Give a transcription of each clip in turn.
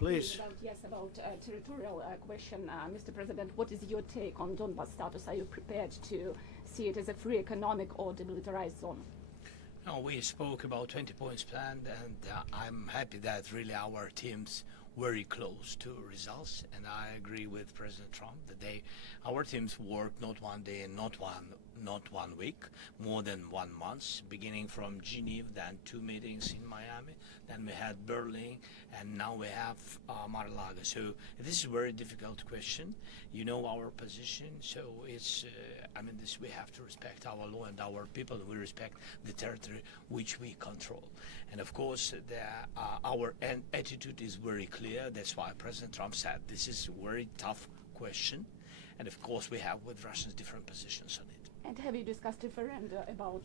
Please. About territorial question, Mr. President, what is your take on Donbas status? Are you prepared to see it as a free economic or demilitarized zone? No, we spoke about 20 points plan, and I'm happy that really our team's very close to results, and I agree with President Trump that our teams worked not one day and not one week, more than 1 month, beginning from Geneva, then 2 meetings in Miami, then we had Berlin, and now we have Mar-a-Lago. So this is a very difficult question. You know our position, so it's, we have to respect our law and our people, and we respect the territory which we control. And of course, our attitude is very clear. That's why President Trump said this is a very tough question. And of course, we have with Russians different positions on it. And have you discussed referenda about...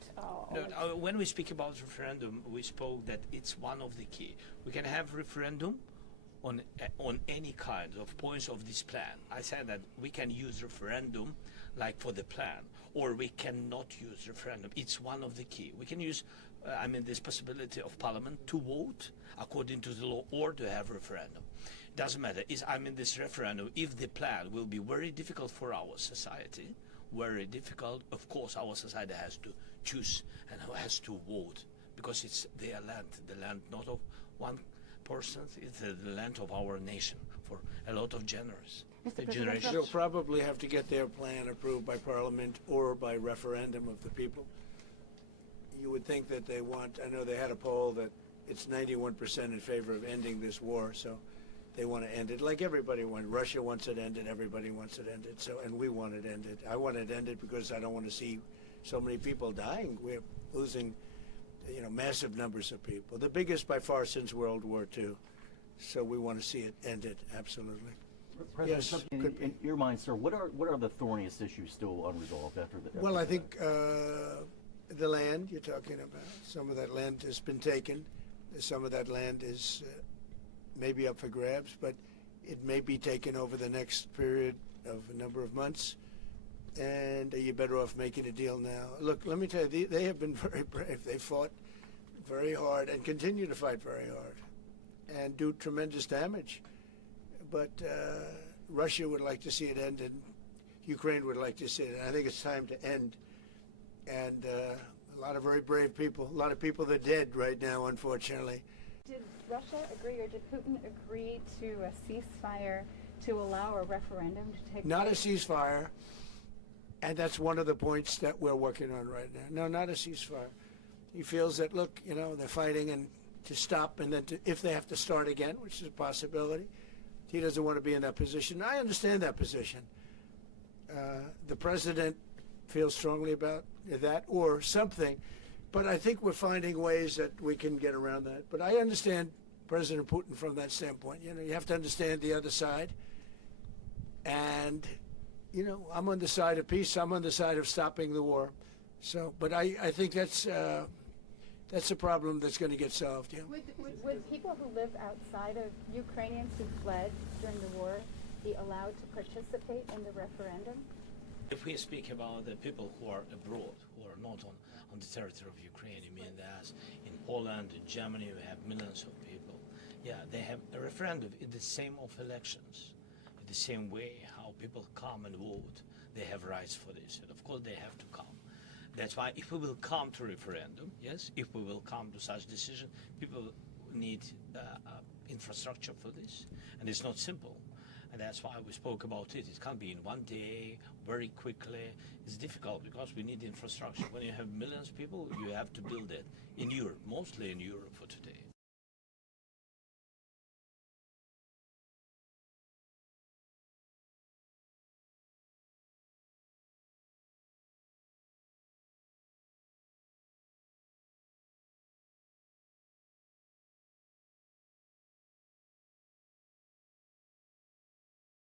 No, when we speak about referendum, we spoke that it's one of the key. We can have referendum on any kind of points of this plan. I said that we can use referendum like for the plan, or we cannot use referendum. It's one of the key. We can use, this possibility of Parliament to vote according to the law or to have referendum. Doesn't matter. This referendum, if the plan will be very difficult for our society, very difficult, of course our society has to choose and has to vote, because it's their land, the land not of one person, it's the land of our nation for a lot of generations. They'll probably have to get their plan approved by Parliament or by referendum of the people. You would think that they want, I know they had a poll that it's 91% in favor of ending this war, so they want to end it like everybody wants. Russia wants it ended, everybody wants it ended, and we want it ended. I want it ended because I don't want to see so many people dying. We're losing, massive numbers of people, the biggest by far since World War II. So we want to see it ended, absolutely. President, yes, in your mind, sir, what are the thorniest issues still unresolved after the? Well, I think the land you're talking about. Some of that land has been taken. Some of that land is maybe up for grabs, but it may be taken over the next period of a number of months. And are you better off making a deal now? Look, let me tell you, they have been very brave. They fought very hard and continue to fight very hard and do tremendous damage. But Russia would like to see it end, and Ukraine would like to see it. I think it's time to end. And a lot of very brave people, a lot of people that are dead right now, unfortunately. Did Russia agree, or did Putin agree to a ceasefire to allow a referendum to take place? Not a ceasefire, and that's one of the points that we're working on right now. No, not a ceasefire. He feels that, look, they're fighting and to stop, and then if they have to start again, which is a possibility, he doesn't want to be in that position. I understand that position. The president feels strongly about that or something, but I think we're finding ways that we can get around that. But I understand President Putin from that standpoint. You have to understand the other side. And, I'm on the side of peace. I'm on the side of stopping the war. So, but I think that's a problem that's going to get solved. Yeah. Would people who live outside of Ukrainians who fled during the war be allowed to participate in the referendum? If we speak about the people who are abroad, who are not on the territory of Ukraine, you mean that in Poland, in Germany, we have millions of people. Yeah, they have a referendum in the same of elections, in the same way how people come and vote. They have rights for this, and of course they have to come. That's why if we will come to referendum, yes, if we will come to such decision, people need infrastructure for this, and it's not simple. And that's why we spoke about it. It can't be in one day, very quickly. It's difficult because we need infrastructure. When you have millions of people, you have to build it in Europe, mostly in Europe for today.